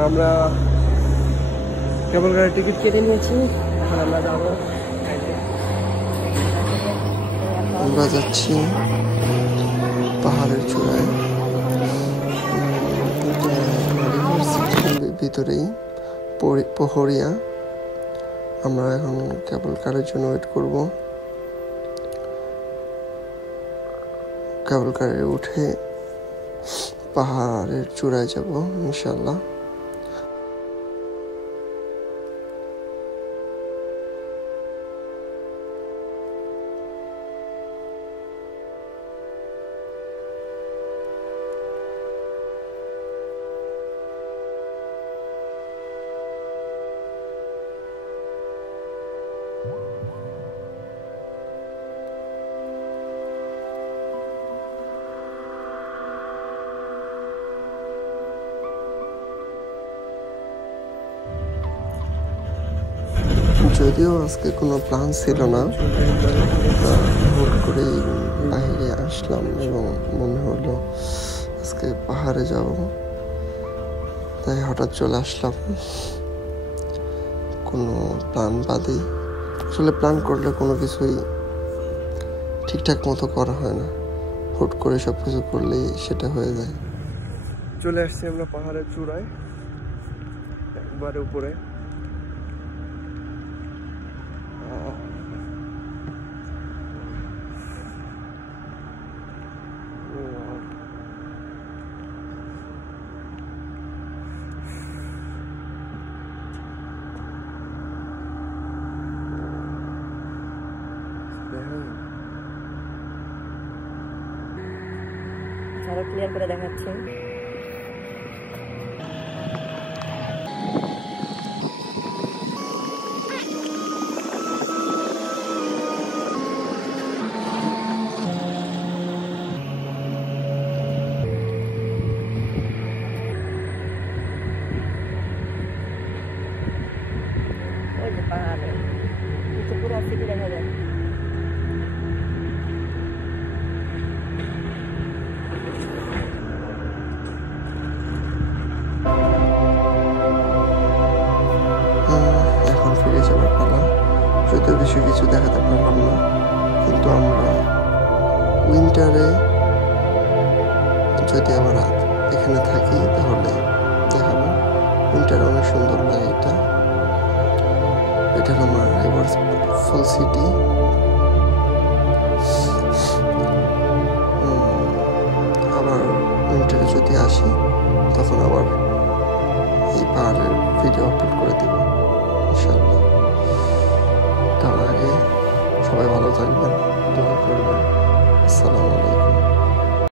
আমরা কেবল গাড়ির টিকিট কেটে নিয়েছি, এখন আমরা যাবো। আমরা যাচ্ছি পাহাড়ের চূড়ায়, ইউনিভার্সিটির ভিতরেই পহরিয়া। আমরা এখন কেবল কারের জন্য ওয়েট করব। কেবল কারে উঠে পাহাড়ের চূড়ায় যাব ইনশাল্লাহ। যদিও আজকে কোনো প্ল্যান ছিল না, হুট করেই বাইরে আসলাম এবং মনে হলো আজকে পাহাড়ে যাব, তাই হঠাৎ চলে আসলাম। কোনো প্ল্যান বাদেই, আসলে প্ল্যান করলে কোনো কিছুই ঠিকঠাক মতো করা হয় না, হুট করে সব কিছু করলেই সেটা হয়ে যায়। চলে আসছি আমরা পাহাড়ের চূড়ায়, একবারে উপরে। আরো ক্লিয়ার করে দেখাচ্ছে। ওই যে পাহাড়ে পুরো সিটি দেখা যায়। এখন ফিরে যাওয়ার পালা। যদিও বেশি কিছু দেখাতে পারলাম না, কিন্তু আমরা উইন্টারে যদি আবার এখানে থাকি তাহলে দেখাবো। উইন্টারে অনেক সুন্দর লাগে এটা। এটা আমার এবার ফুল সিটি। আবার উইন্টারে যদি আসি তখন আবার এই পাহাড়ের ভিডিও আপলোড করে দেব ইনশাআল্লাহ। তার আগে সবাই ভালো থাকবেন।